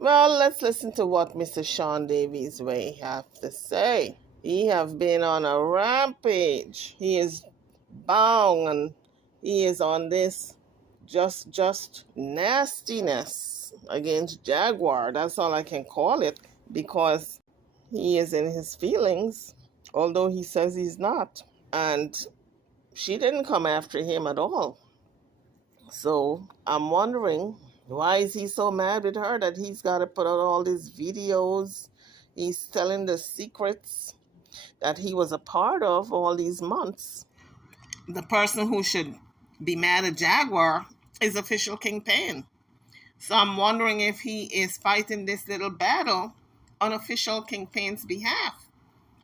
Well, let's listen to what Mr. Sean Davies Way have to say. He have been on a rampage. He is bound and he is on this just nastiness against Jaguar. That's all I can call it, because he is in his feelings, although he says he's not. And she didn't come after him at all. So I'm wondering, why is he so mad with her that he's got to put out all these videos? He's telling the secrets that he was a part of all these months. The person who should be mad at Jaguar is Official Kingpin. So I'm wondering if he is fighting this little battle on Official Kingpin's behalf.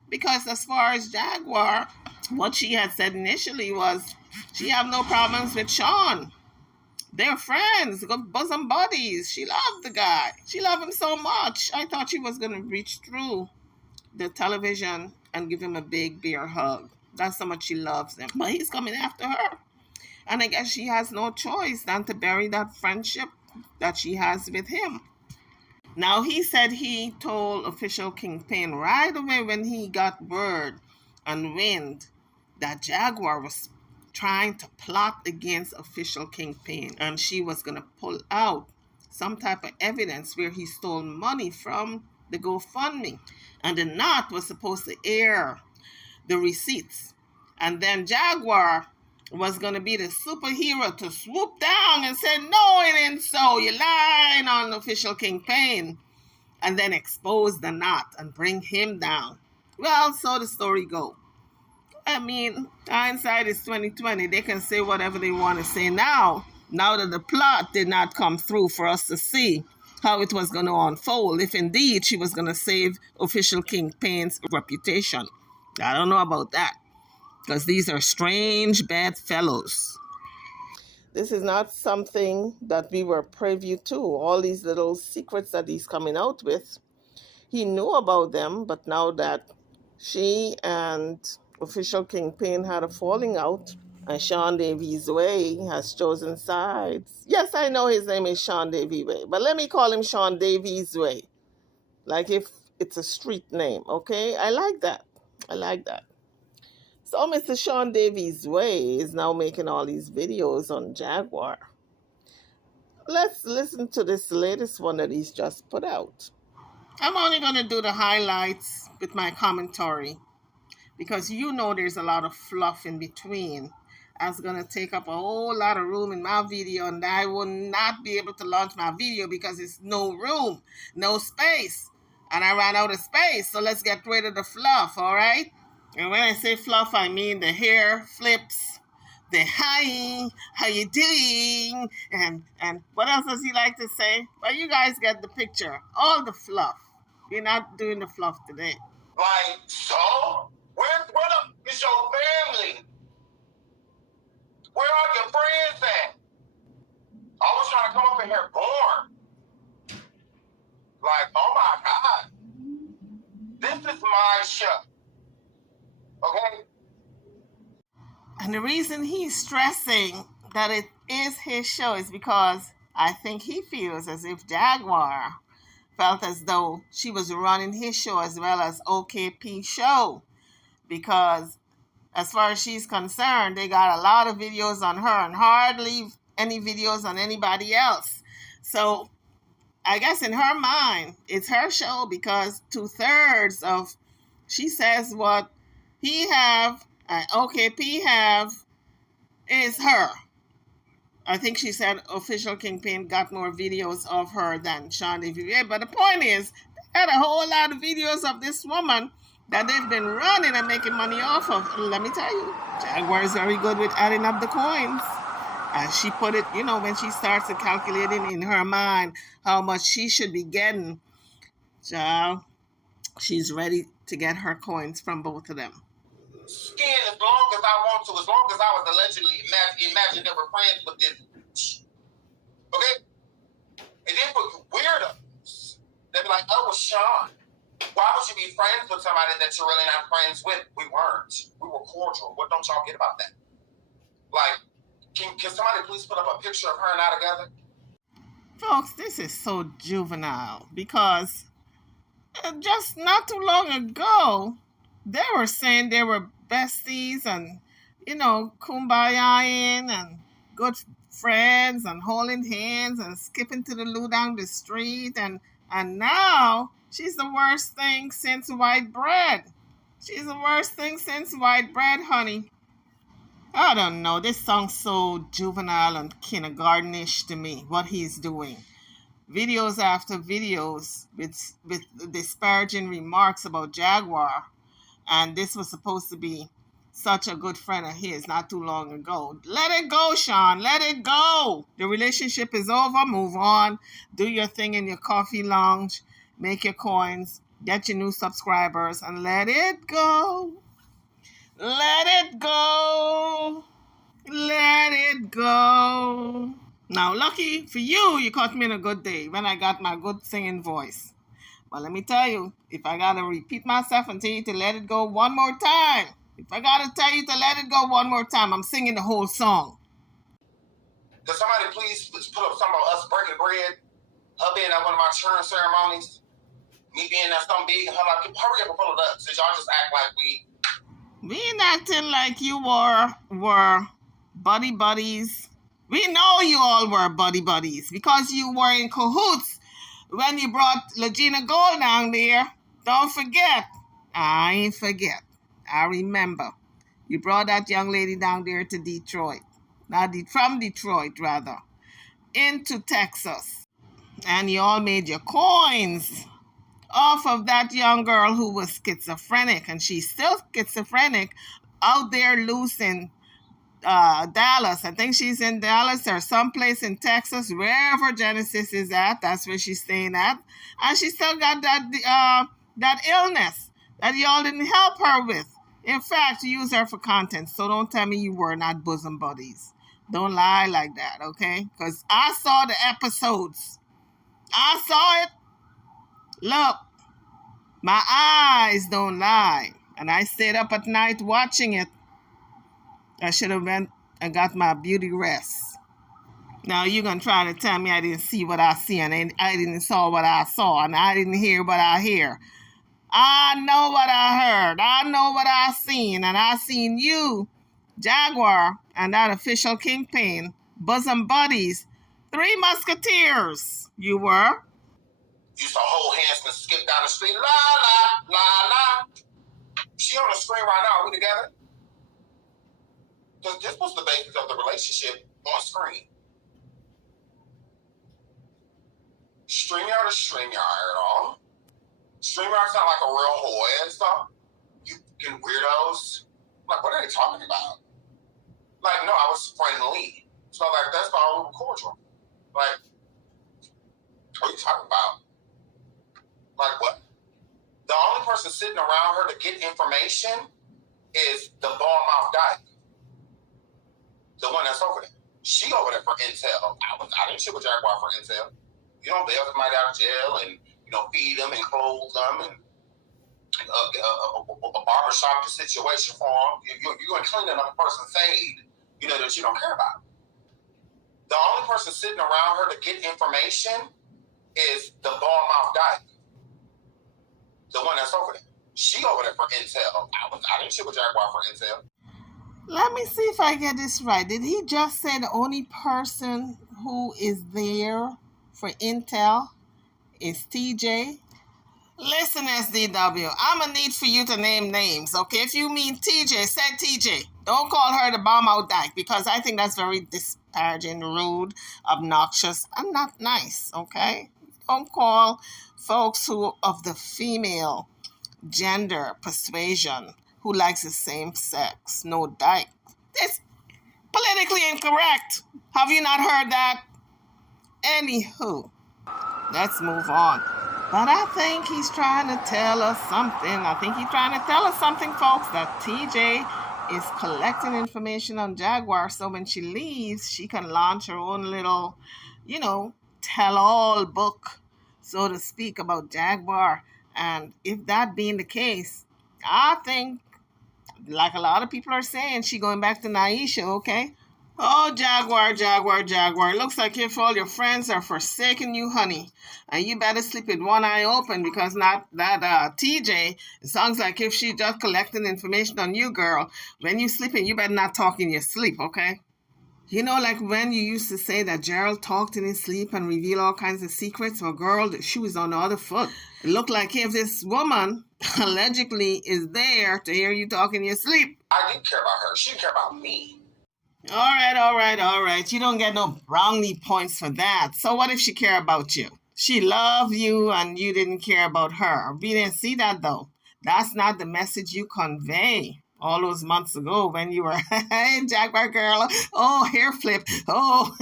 Because as far as Jaguar, what she had said initially was she have no problems with Sean. They're friends, bosom buddies. She loved the guy. She loved him so much. I thought she was going to reach through the television and give him a big bear hug. That's how much she loves him. But he's coming after her. And I guess she has no choice than to bury that friendship that she has with him. Now, he said he told Official Kingpin right away when he got word and wind that Jaguar was trying to plot against Official Kingpin, and she was going to pull out some type of evidence where he stole money from the GoFundMe. And the Knot was supposed to air the receipts. And then Jaguar was going to be the superhero to swoop down and say, no, it ain't so. You're lying on Official Kingpin. And then expose the Knot and bring him down. Well, so the story goes. I mean, hindsight is 2020. They can say whatever they want to say now that the plot did not come through for us to see how it was going to unfold, if indeed she was going to save Official Kingpin's reputation. I don't know about that, because these are strange, bad fellows. This is not something that we were privy to. All these little secrets that he's coming out with, he knew about them, but now that she and Official Kingpin had a falling out, and Sean Davies Way has chosen sides. Yes, I know his name is Sean Davies Way, but let me call him Sean Davies Way. Like if it's a street name, okay? I like that. So Mr. Sean Davies Way is now making all these videos on Jaguar. Let's listen to this latest one that he's just put out. I'm only going to do the highlights with my commentary, because you know there's a lot of fluff in between. I was going to take up a whole lot of room in my video, and I will not be able to launch my video because it's no room, no space. And I ran out of space, so let's get rid of the fluff, all right? And when I say fluff, I mean the hair flips, the hi, how you doing? And what else does he like to say? Well, you guys get the picture. All the fluff. We're not doing the fluff today. Like, so? Where is your family? Where are your friends at? I was trying to come up in here born. Like, oh my God. This is my show. Okay? And the reason he's stressing that it is his show is because I think he feels as if Jaguar felt as though she was running his show as well as OKP's show. Because as far as she's concerned, they got a lot of videos on her and hardly any videos on anybody else. So I guess in her mind, it's her show because 2/3 of, she says what he have and OKP have is her. I think she said Official Kingpin got more videos of her than Sean Davies. But the point is, they had a whole lot of videos of this woman that they've been running and making money off of. Let me tell you, Jaguar is very good with adding up the coins. As she put it, you know, when she starts calculating in her mind how much she should be getting, child, she's ready to get her coins from both of them. Skin as long as I want to, as long as I was allegedly imagine they were friends with this. Okay? And then for you weirdos, they'd be like, oh, well, Sean, why would you be friends with somebody that you're really not friends with? We weren't. We were cordial. What don't y'all get about that? Like, can somebody please put up a picture of her and I together? Folks, this is so juvenile because just not too long ago, they were saying they were besties and, kumbayaing and good friends and holding hands and skipping to the loo down the street. And now she's the worst thing since white bread. She's the worst thing since white bread, honey. I don't know. This song's so juvenile and kindergartenish to me, what he's doing. Videos after videos with disparaging remarks about Jaguar, and this was supposed to be such a good friend of his not too long ago. Let it go, Sean. Let it go. The relationship is over. Move on. Do your thing in your coffee lounge. Make your coins. Get your new subscribers and let it go. Let it go. Let it go. Now, lucky for you, you caught me in a good day when I got my good singing voice. But let me tell you, if I gotta repeat myself and tell you to let it go one more time, if I gotta tell you to let it go one more time, I'm singing the whole song. Could somebody please put up some of us breaking bread? Her being at one of my churn ceremonies, me being at some big, her like, hurry up and pull it up. Since y'all just act like we ain't acting like you were buddy buddies. We know you all were buddy buddies because you were in cahoots when you brought Legina Gold down there. Don't forget. I ain't forget. I remember. You brought that young lady down there to Detroit. From Detroit, rather. Into Texas. And you all made your coins off of that young girl who was schizophrenic. And she's still schizophrenic out there loose in Dallas. I think she's in Dallas or someplace in Texas, wherever Genesis is at. That's where she's staying at, and she still got that illness that y'all didn't help her with. In fact, you use her for content. So don't tell me you were not bosom buddies. Don't lie like that, okay? Because I saw the episodes. I saw it. Look, my eyes don't lie, and I stayed up at night watching it. I should have went and got my beauty rest. Now you're going to try to tell me I didn't see what I see and I didn't saw what I saw and I didn't hear what I hear. I know what I heard. I know what I seen, and I seen you, Jaguar, and that official kingpin, bosom buddies, 3 musketeers. You were. Used to hold hands and skip down the street. La, la, la, la. She on the screen right now. Are we together? Because this was the basis of the relationship on screen. StreamYard is StreamYard at all. StreamYard sound like a real whore and stuff. You fucking weirdos. Like, what are they talking about? Like, no, I was friendly. So, like, that's why we were cordial. Like, what are you talking about? Like, what? The only person sitting around her to get information is the ball mouth dyke. The one that's over there. She over there for intel. I didn't ship with Jaguar for intel. You don't bail somebody out of jail and, feed them and clothe them and a barbershop the situation for them. You're going to clean another person's fade, that you don't care about. The only person sitting around her to get information is the ball mouth dyke. The one that's over there. She over there for intel. I didn't ship with Jaguar for intel. Let me see if I get this right. Did he just say the only person who is there for intel is TJ? Listen, SDW, I'm going to need for you to name names, okay? If you mean TJ, say TJ. Don't call her the bomb out dyke because I think that's very disparaging, rude, obnoxious, and not nice, okay? Don't call folks who of the female gender persuasion who likes the same sex no dyke. It's politically incorrect. Have you not heard that? Anywho, let's move on. But I think he's trying to tell us something. I think he's trying to tell us something, folks, that TJ is collecting information on Jaguar so when she leaves, she can launch her own little, tell-all book, so to speak, about Jaguar. And if that being the case, I think, like a lot of people are saying, she going back to Naisha, okay? Oh, Jaguar, Jaguar, Jaguar. Looks like if all your friends are forsaking you, honey. And you better sleep with one eye open because not that TJ, it sounds like if she just collecting information on you, girl, when you sleeping, you better not talk in your sleep, okay? You know, like when you used to say that Gerald talked in his sleep and revealed all kinds of secrets, well, girl, the shoe is on the other foot. It looked like if this woman allegedly is there to hear you talk in your sleep. I didn't care about her. She didn't care about me. All right, all right, all right. You don't get no brownie points for that. So what if she care about you? She loved you and you didn't care about her. We didn't see that though. That's not the message you convey. All those months ago when you were, hey, Jaguar girl, oh, hair flip, oh,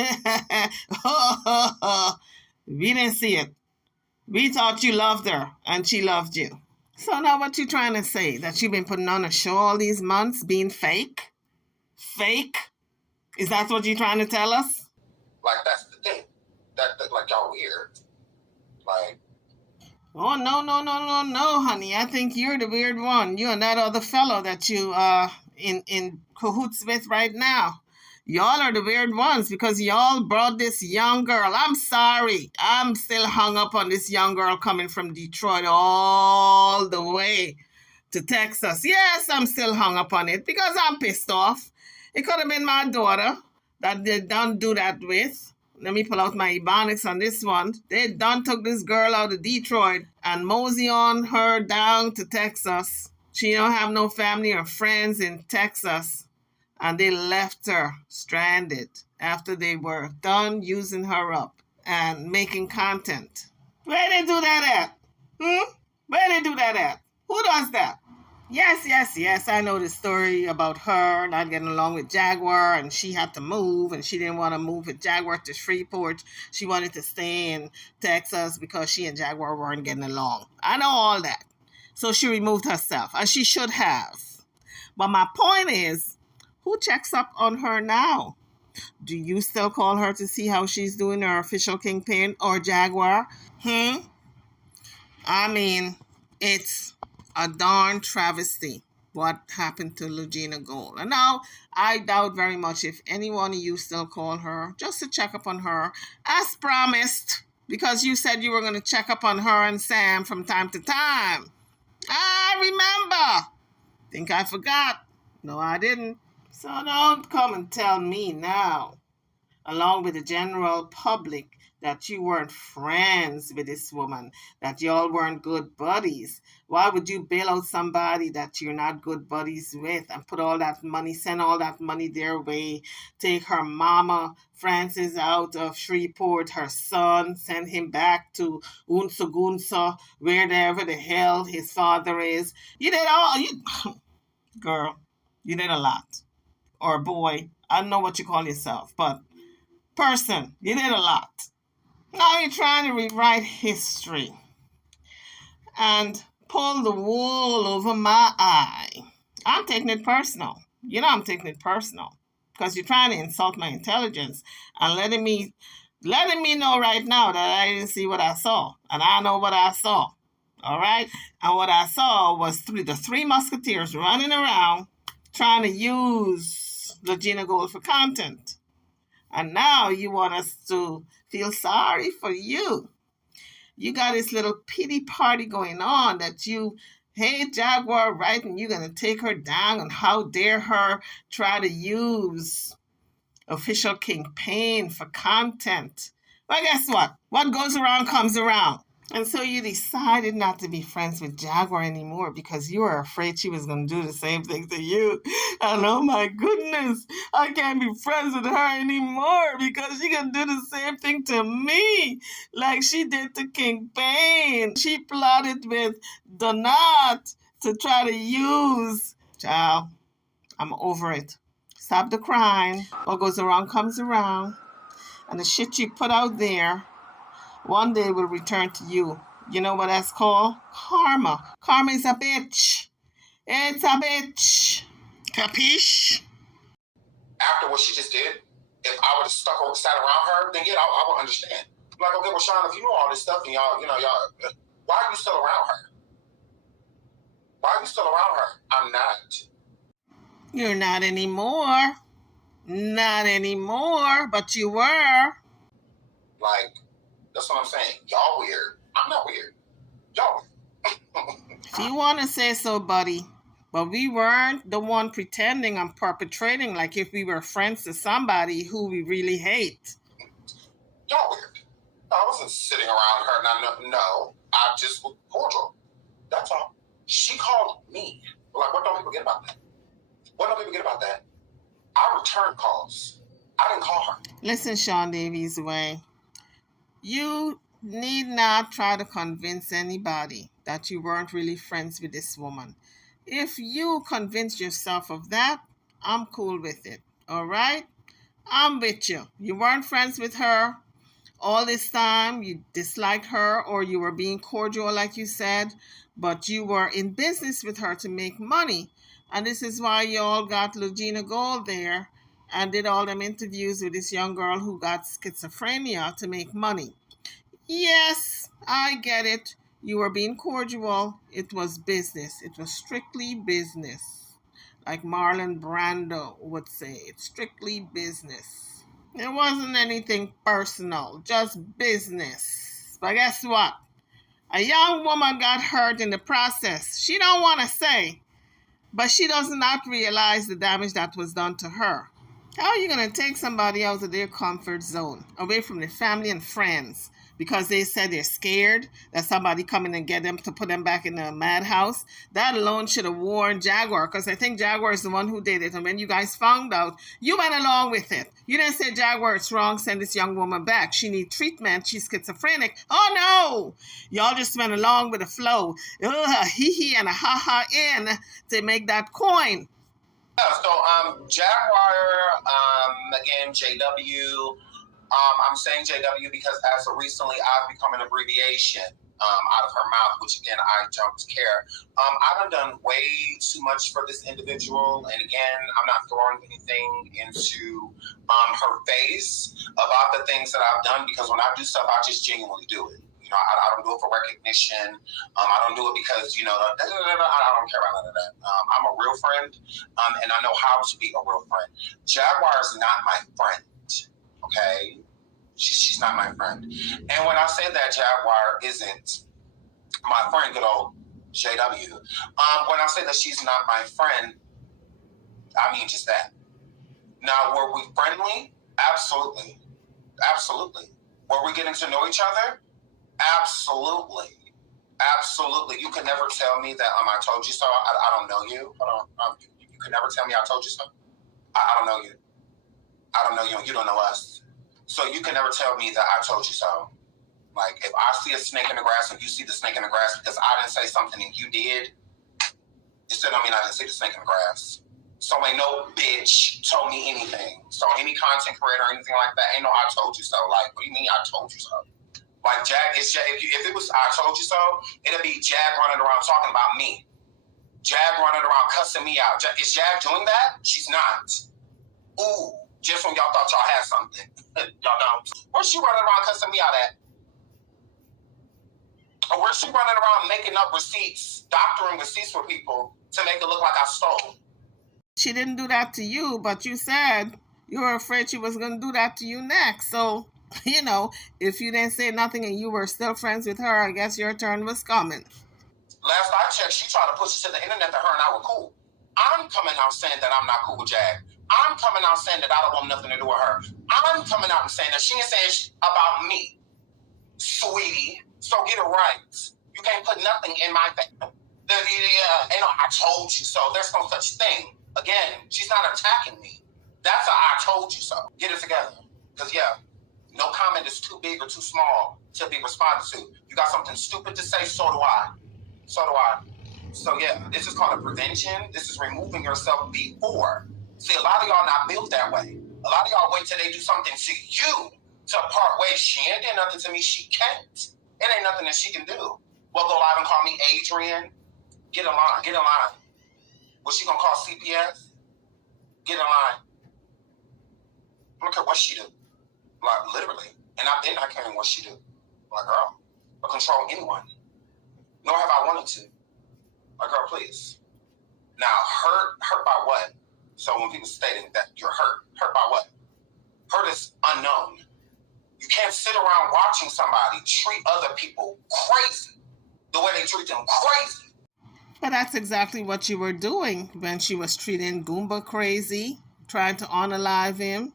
we didn't see it. We thought you loved her and she loved you. So now what you trying to say? That you've been putting on a show all these months, being fake? Fake? Is that what you're trying to tell us? Like, that's the thing. That like, y'all weird. Like, oh, no, honey. I think you're the weird one. You and that other fellow that you in cahoots with right now. Y'all are the weird ones because y'all brought this young girl. I'm sorry. I'm still hung up on this young girl coming from Detroit all the way to Texas. Yes, I'm still hung up on it because I'm pissed off. It could have been my daughter that they don't do that with. Let me pull out my Ebonics on this one. They done took this girl out of Detroit and mosey on her down to Texas. She don't have no family or friends in Texas. And they left her stranded after they were done using her up and making content. Where they do that at? Where they do that at? Who does that? Yes, I know the story about her not getting along with Jaguar and she had to move and she didn't want to move with Jaguar to Shreveport. She wanted to stay in Texas because she and Jaguar weren't getting along. I know all that. So she removed herself and she should have. But my point is, who checks up on her now? Do you still call her to see how she's doing, her official kingpin or Jaguar? I mean, it's a darn travesty what happened to Legina Gold. And now, I doubt very much if any one of you still call her just to check up on her, as promised, because you said you were going to check up on her and Sam from time to time. I remember. Think I forgot. No, I didn't. So don't come and tell me now, along with the general public, that you weren't friends with this woman, that y'all weren't good buddies. Why would you bail out somebody that you're not good buddies with and put all that money, send all that money their way, take her mama, Francis, out of Shreveport, her son, send him back to Unsa, wherever the hell his father is? You did all, girl, you did a lot. Or boy, I don't know what you call yourself, but person, you did a lot. Now you're trying to rewrite history and pull the wool over my eye. I'm taking it personal. You know I'm taking it personal because you're trying to insult my intelligence and letting me know right now that I didn't see what I saw, and I know what I saw. All right, and what I saw was the three musketeers running around trying to use Legina Gold for content. And now you want us to feel sorry for you. You got this little pity party going on that you hate Jaguar, right? And you're going to take her down, and how dare her try to use official campaign for content. Well, guess what? What goes around comes around. And so you decided not to be friends with Jaguar anymore because you were afraid she was going to do the same thing to you. And oh my goodness, I can't be friends with her anymore because she's going to do the same thing to me like she did to King Payne. She plotted with Donat to try to use. Child, I'm over it. Stop the crying. What goes around comes around. And the shit you put out there one day will return to you. You know what that's called? Karma. Karma is a bitch. It's a bitch. Capiche? after what she just did, if I would have sat around her, then yeah, I would understand. Like, okay, well, Sean, if you know all this stuff and y'all, why are you still around her? Why are you still around her? I'm not. You're not anymore. Not anymore, but you were. Like, that's what I'm saying. Y'all weird. I'm not weird. Y'all weird. If you want to say so, buddy. But we weren't the one pretending and perpetrating like if we were friends to somebody who we really hate. Y'all weird. I wasn't sitting around her. No, I just was cordial. That's all. She called me. Like, what don't people get about that? What don't people get about that? I returned calls. I didn't call her. Listen, Sean Davies Way. You need not try to convince anybody that you weren't really friends with this woman. If you convince yourself of that, I'm cool with it. All right? I'm with you. You weren't friends with her all this time. You disliked her, or you were being cordial, like you said, but you were in business with her to make money. And this is why you all got Regina Gold there and did all them interviews with this young girl who got schizophrenia to make money. Yes, I get it. You were being cordial. It was business. It was strictly business. Like Marlon Brando would say, it's strictly business. It wasn't anything personal, just business. But guess what? A young woman got hurt in the process. She don't want to say, but she does not realize the damage that was done to her. How are you going to take somebody out of their comfort zone, away from their family and friends, because they said they're scared that somebody coming and get them to put them back in a madhouse? That alone should have warned Jaguar, because I think Jaguar is the one who did it. And when you guys found out, you went along with it. You didn't say, Jaguar, it's wrong, send this young woman back. She needs treatment. She's schizophrenic. Oh, no. Y'all just went along with the flow. Ugh, hee-hee and a ha-ha in to make that coin. Yeah, so Jaguar, again, JW. I'm saying JW because as of recently, I've become an abbreviation out of her mouth, which again, I don't care. I've done way too much for this individual, and again, I'm not throwing anything into her face about the things that I've done, because when I do stuff, I just genuinely do it. You know, I don't do it for recognition. I don't do it because, I don't care about none of that. I'm a real friend, and I know how to be a real friend. Jaguar is not my friend, okay? She's not my friend. And when I say that Jaguar isn't my friend, good old JW, when I say that she's not my friend, I mean just that. Now, were we friendly? Absolutely. Absolutely. Were we getting to know each other? Absolutely. Absolutely. You could never tell me that I told you so. I don't know you. You could never tell me I told you so. I don't know you. I don't know you. You don't know us. So you can never tell me that I told you so. Like, if I see a snake in the grass and you see the snake in the grass because I didn't say something and you did, it still don't mean I didn't see the snake in the grass. So ain't no bitch told me anything. So any content creator or anything like that, ain't no I told you so. Like, what do you mean I told you so? Like, Jag, if it was I told you so, it'd be Jag running around talking about me. Jag running around cussing me out. Is Jag doing that? She's not. Ooh, just when y'all thought y'all had something. Y'all don't. Where's she running around cussing me out at? Or where's she running around making up receipts, doctoring receipts for people to make it look like I stole? She didn't do that to you, but you said you were afraid she was going to do that to you next. So, if you didn't say nothing and you were still friends with her, I guess your turn was coming. Last I checked, she tried to push it to the internet that her and I were cool. I'm coming out saying that I'm not cool with Jag. I'm coming out saying that I don't want nothing to do with her. I'm coming out and saying that she ain't saying about me, sweetie. So get it right. You can't put nothing in my face. I told you so. There's no such thing. Again, she's not attacking me. That's a I told you so. Get it together. Because, no comment is too big or too small to be responded to. You got something stupid to say, so do I. So do I. So, this is called a prevention. This is removing yourself before. See, a lot of y'all not built that way. A lot of y'all wait till they do something to you to part ways. She ain't did nothing to me. She can't. It ain't nothing that she can do. Well, go live and call me Adrian. Get in line. Get in line. Was she going to call CPS? Get in line. I don't care what she do. Like, literally. And I've been not caring what she do. Like, girl, or control anyone. Nor have I wanted to. Like, girl, please. Now, hurt by what? So when people stating that you're hurt by what? Hurt is unknown. You can't sit around watching somebody treat other people crazy the way they treat them crazy. But that's exactly what you were doing when she was treating Goomba crazy, trying to unalive him.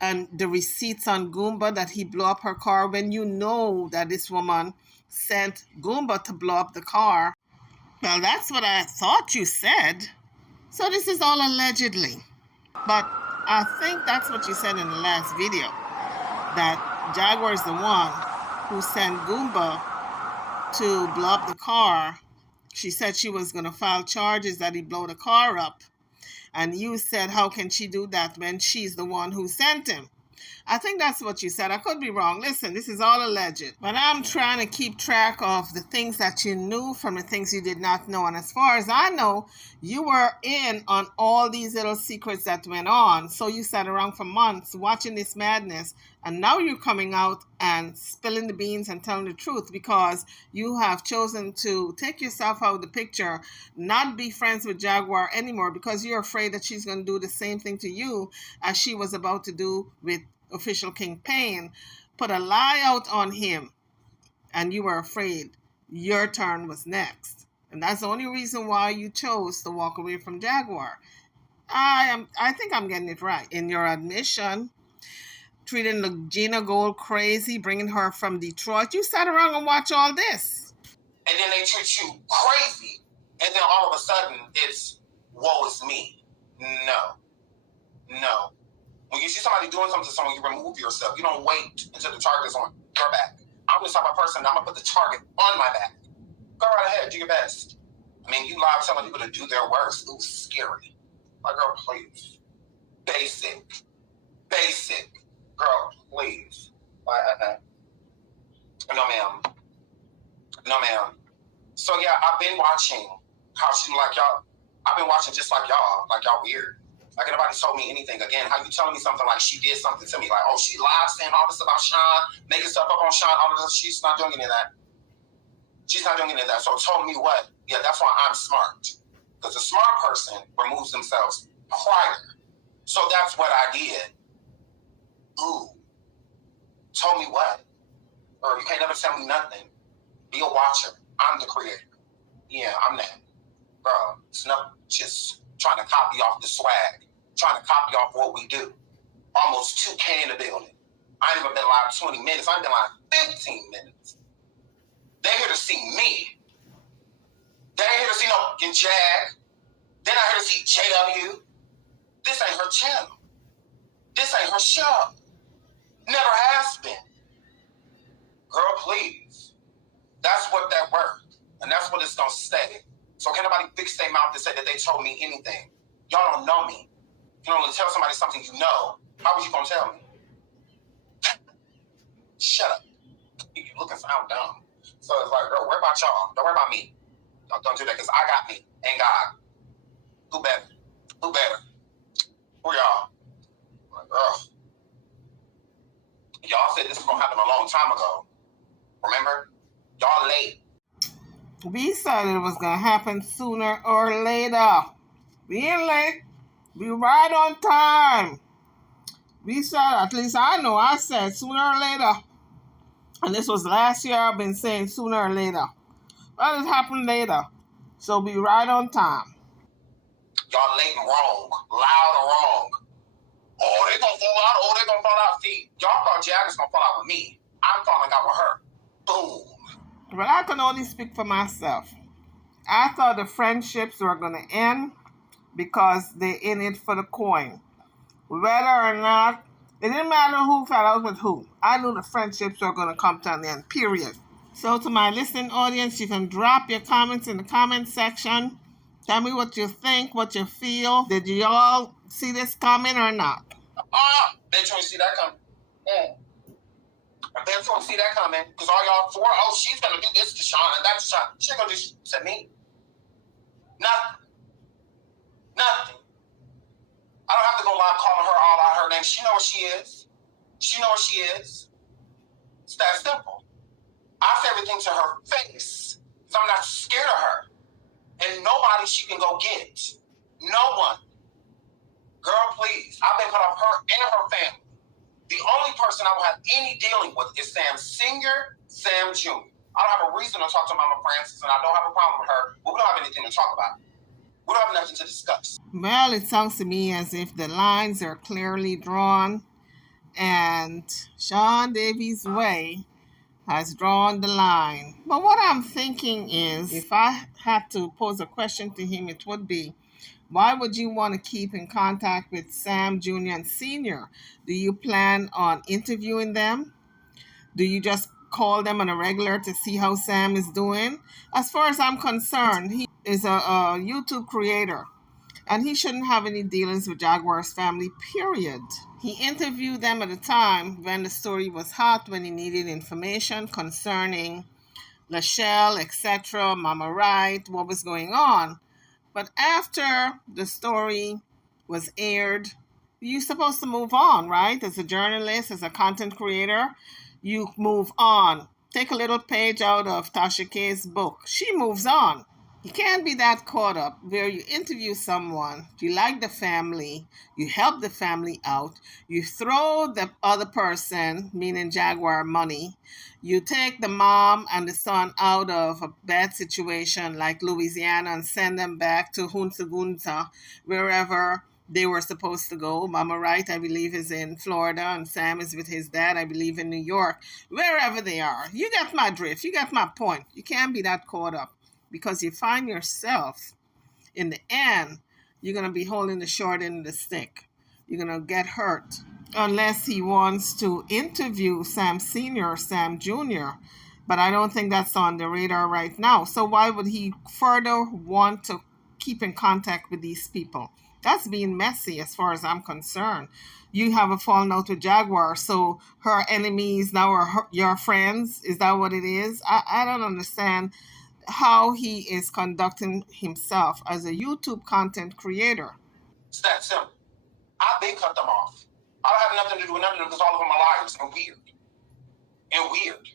And the receipts on Goomba that he blew up her car, when you know that this woman sent Goomba to blow up the car. Well, that's what I thought you said. So this is all allegedly. But I think that's what you said in the last video, that Jaguar is the one who sent Goomba to blow up the car. She said she was going to file charges that he blew the car up. And you said, how can she do that when she's the one who sent him? I think that's what you said. I could be wrong. Listen, this is all alleged. But I'm trying to keep track of the things that you knew from the things you did not know. And as far as I know, you were in on all these little secrets that went on. So you sat around for months watching this madness. And now you're coming out and spilling the beans and telling the truth because you have chosen to take yourself out of the picture, not be friends with Jaguar anymore because you're afraid that she's going to do the same thing to you as she was about to do with Official King Pain, put a lie out on him, and you were afraid your turn was next. And that's the only reason why you chose to walk away from Jaguar. I think I'm getting it right. In your admission, treating Gina Gold crazy, bringing her from Detroit, you sat around and watched all this. And then they treat you crazy, and then all of a sudden it's, woe is me. No. When you see somebody doing something to someone, you remove yourself. You don't wait until the target is on your back. I'm this type of person, I'm going to put the target on my back. Go right ahead, do your best. I mean, you live telling people to do their worst. Ooh, scary. Like, girl, please. Basic. Girl, please. No, ma'am. So, yeah, I've been watching how she, like, y'all, I've been watching just like y'all weird. Like, nobody told me anything. Again, how you telling me something like she did something to me? Like, oh, she live saying all this about Sean, making stuff up on Sean, all of this. She's not doing any of that. So told me what? Yeah, that's why I'm smart. Because a smart person removes themselves prior. So that's what I did. Ooh. Told me what? Girl, you can't never tell me nothing. Be a watcher. I'm the creator. Yeah, I'm that. Girl, it's not just trying to copy off the swag, trying to copy off what we do. Almost 2K in the building. I ain't even been live 20 minutes. I've been live 15 minutes. They're here to see me. They ain't here to see no fucking Jag. They're not here to see JW. This ain't her channel. This ain't her show. Never has been. Girl, please. That's what that worked. And that's what it's going to stay. So can nobody fix their mouth and say that they told me anything? Y'all don't know me. You can only tell somebody something you know. How was you going to tell me? Shut up. You looking sound dumb. So it's like, girl, worry about y'all. Don't worry about me. Don't do that because I got me and God. Who better? Who y'all? Like, girl. Y'all said this was going to happen a long time ago. Remember? Y'all late. We said it was going to happen sooner or later. We ain't late. We right on time. We said, at least I know, I said sooner or later. And this was last year. I've been saying sooner or later. Well, it happened later. So we right on time. Y'all late and wrong. Loud and wrong. Oh, they gonna fall out. See, y'all thought Jaguar's gonna fall out with me. I'm falling out with her. Boom. But I can only speak for myself. I thought the friendships were going to end because they're in it for the coin. Whether or not, it didn't matter who fell out with who. I knew the friendships were going to come to an end, period. So to my listening audience, you can drop your comments in the comment section. Tell me what you think, what you feel. Did you all see this coming or not? Bet you ain't see that coming. I bet you ain't see that coming. Because all y'all for, oh, she's going to do this to Sean and that to Sean. She ain't going to do this to me. Nothing. I don't have to go live calling her all out her name. She knows what she is. It's that simple. I say everything to her face. So I'm not scared of her. And nobody she can go get. No one. Girl, please. I've been cut off her and her family. The only person I will have any dealing with is Sam Sr., Sam Jr. I don't have a reason to talk to Mama Francis, and I don't have a problem with her, but we don't have anything to talk about. We don't have nothing to discuss. Well, it sounds to me as if the lines are clearly drawn, and Sean Davies Way has drawn the line. But what I'm thinking is, if I had to pose a question to him, it would be, why would you want to keep in contact with Sam Jr. and Sr.? Do you plan on interviewing them? Do you just call them on a regular to see how Sam is doing? As far as I'm concerned, he is a YouTube creator, and he shouldn't have any dealings with Jaguar's family, period. He interviewed them at a time when the story was hot, when he needed information concerning Lachelle, etc., Mama Wright, what was going on. But after the story was aired, you're supposed to move on, right? As a journalist, as a content creator, you move on. Take a little page out of Tasha K's book. She moves on. You can't be that caught up where you interview someone, you like the family, you help the family out, you throw the other person, meaning Jaguar, money, you take the mom and the son out of a bad situation like Louisiana and send them back to Hunta Gunta, wherever they were supposed to go. Mama Wright, I believe, is in Florida, and Sam is with his dad, I believe, in New York. Wherever they are. You get my drift. You get my point. You can't be that caught up, because you find yourself, in the end, you're going to be holding the short end of the stick. You're going to get hurt. Unless he wants to interview Sam Sr. or Sam Jr., but I don't think that's on the radar right now. So why would he further want to keep in contact with these people? That's being messy as far as I'm concerned. You have a falling out with Jaguar, so her enemies now are your friends. Is that what it is? I don't understand how he is conducting himself as a YouTube content creator. It's that simple. I've been cut them off. I don't have nothing to do with none of them because all of them are liars and weird. And weird.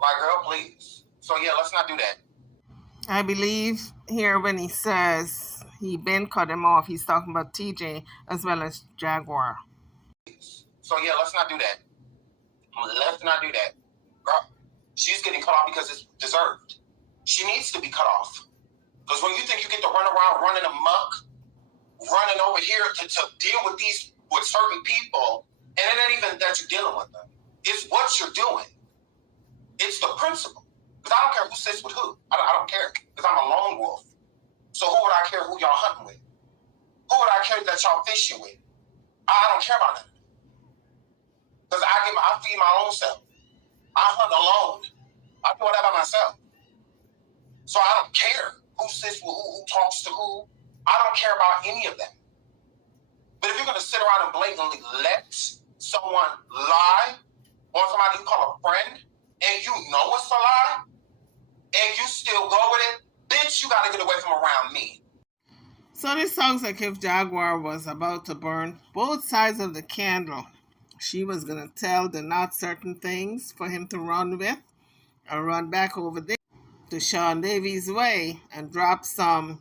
Like, girl, please. So, yeah, let's not do that. I believe here when he says he been cut him off, he's talking about TJ as well as Jaguar. So, yeah, let's not do that. Let's not do that. Girl, she's getting cut off because it's deserved. She needs to be cut off. Because when you think you get to run around running amok, running over here to deal with certain people, and it ain't even that you're dealing with them. It's what you're doing. It's the principle. Because I don't care who sits with who. I don't care. Because I'm a lone wolf. So who would I care who y'all hunting with? Who would I care that y'all fishing with? I don't care about that. Because I feed my own self. I hunt alone. I do that by myself. So I don't care who sits with who talks to who. I don't care about any of that. But if you're going to sit around and blatantly let someone lie on somebody you call a friend, and you know it's a lie, and you still go with it, bitch, you got to get away from around me. So this sounds like if Jaguar was about to burn both sides of the candle. She was going to tell the not certain things for him to run with, and run back over there to Sean Davies Way and drop some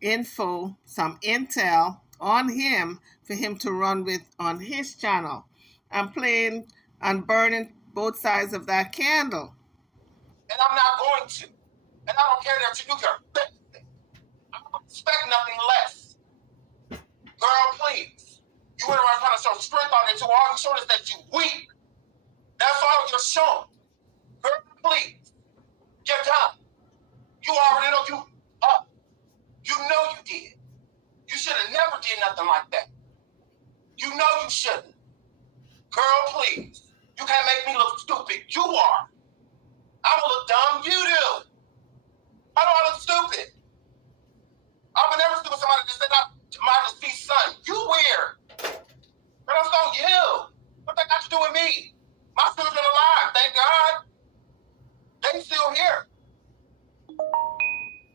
info, some intel on him for him to run with on his channel. I'm playing and burning both sides of that candle. And I'm not going to. And I don't care that you do your best thing. I don't expect nothing less. Girl, please. You went around trying to show strength on it too. All you showed is that you weak. That's all you're showing. Girl, please. Get down. You already know you up. You know you did. You should have never did nothing like that. You know you shouldn't. Girl, please. You can't make me look stupid. You are. I don't look dumb. You do. How do I look stupid? I would never see somebody just said, my deceased son. You weird. But I'm on you. What that got to do with me? My children alive, thank God. They still here.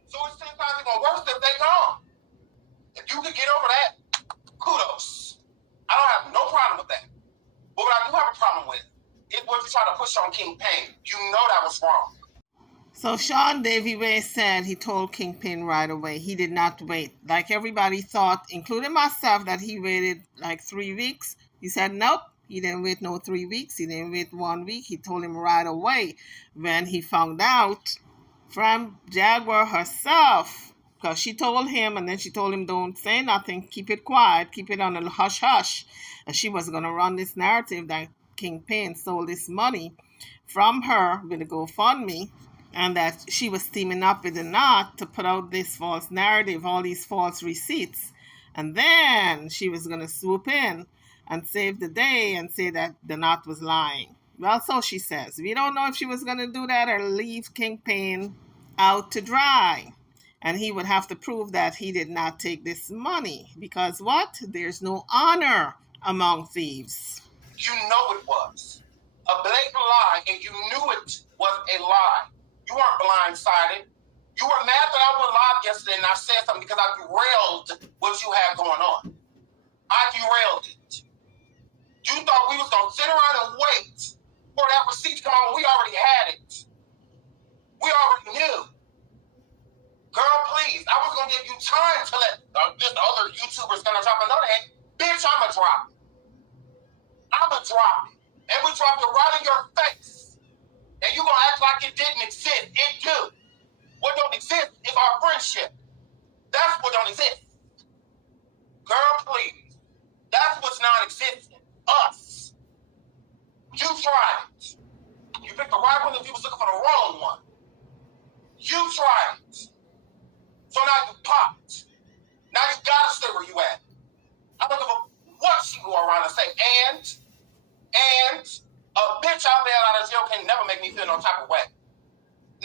So it's 10 times even worse if they gone. If you could get over that, kudos. I don't have no problem with that. But what I do have a problem with is what you try to push on King Payne. You know that was wrong. So Sean Davy Way said he told Kingpin right away. He did not wait. Like everybody thought, including myself, that he waited like 3 weeks. He said nope. He didn't wait no 3 weeks. He didn't wait 1 week. He told him right away when he found out from Jaguar herself. Because she told him, and then she told him, don't say nothing. Keep it quiet. Keep it on a hush-hush. And she was going to run this narrative that Kingpin stole this money from her with a GoFundMe, and that she was teaming up with the Knot to put out this false narrative, all these false receipts. And then she was going to swoop in and save the day and say that the Knot was lying. Well, so she says. We don't know if she was going to do that or leave Kingpin out to dry. And he would have to prove that he did not take this money. Because what? There's no honor among thieves. You know it was a blatant lie, and you knew it was a lie. You weren't blindsided. You were mad that I went live yesterday and I said something because I derailed what you had going on. I derailed it. You thought we was going to sit around and wait for that receipt to come out when we already had it. We already knew. Girl, please. I was going to give you time to let this other YouTuber's going to drop another head. Bitch, I'm going to drop it. I'm going to drop it. And we dropped it right in your face. And you gonna act like it didn't exist. It do. What don't exist is our friendship. That's what don't exist. Girl, please. That's what's non-existent. Us. You tried it. You picked the right one if you was looking for the wrong one. You tried it. So now you popped. Now you gotta stay where you at. I don't give a what she go around and say. And a bitch out there out of jail can never make me feel no type of way.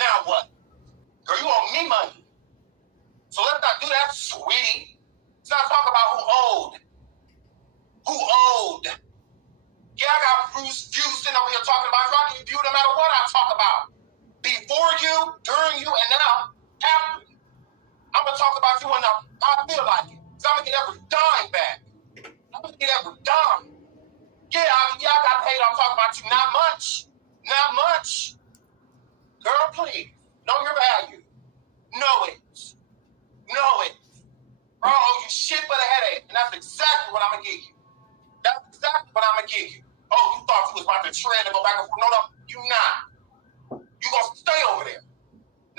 Now what? Girl, you owe me money. So let's not do that, sweetie. Let's not talk about who owed. Who owed? Yeah, I got views sitting over here talking about you. I can view no matter what I talk about. Before you, during you, and now, after you. I'm going to talk about you when I feel like it. So I'm going to get every dime back. I'm going to get every dime. Yeah, I got paid. I'm talking about you. Not much. Not much. Girl, please. Know your value. Know it. Know it. Bro, you shit but a headache. And that's exactly what I'm going to give you. That's exactly what I'm going to give you. Oh, you thought you was about to tread and go back and forth. No, you not. You going to stay over there.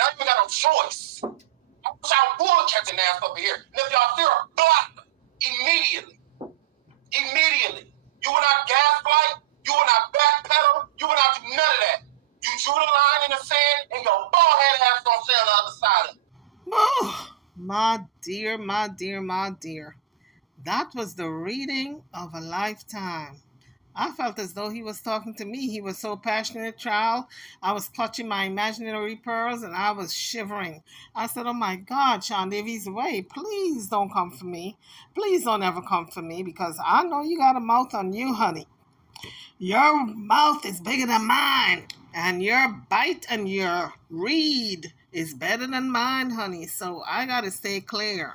Now you ain't got no choice. I wish I would catch an ass over here. And if y'all fear a block, immediately. Immediately. You will not gaslight. You will not backpedal. You will not do none of that. You drew the line in the sand, and your bald-head ass gonna stay on the other side of it. Oh, my dear, my dear, my dear. That was the reading of a lifetime. I felt as though he was talking to me. He was so passionate, child. I was clutching my imaginary pearls and I was shivering. I said, oh my God, Sean Davies Way, please don't come for me. Please don't ever come for me because I know you got a mouth on you, honey. Your mouth is bigger than mine. And your bite and your read is better than mine, honey. So I got to stay clear.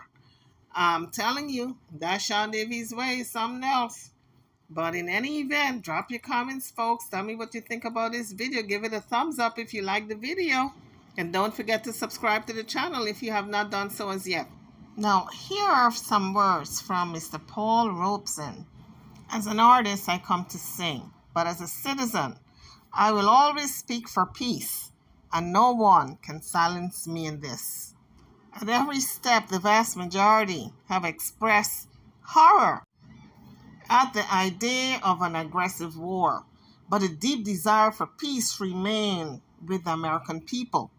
I'm telling you, that Sean Davies Way is something else. But in any event, drop your comments, folks. Tell me what you think about this video. Give it a thumbs up if you like the video. And don't forget to subscribe to the channel if you have not done so as yet. Now, here are some words from Mr. Paul Robeson. As an artist, I come to sing. But as a citizen, I will always speak for peace. And no one can silence me in this. At every step, the vast majority have expressed horror at the idea of an aggressive war, but a deep desire for peace remains with the American people.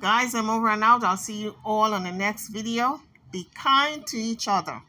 Guys, I'm over and out. I'll see you all on the next video. Be kind to each other.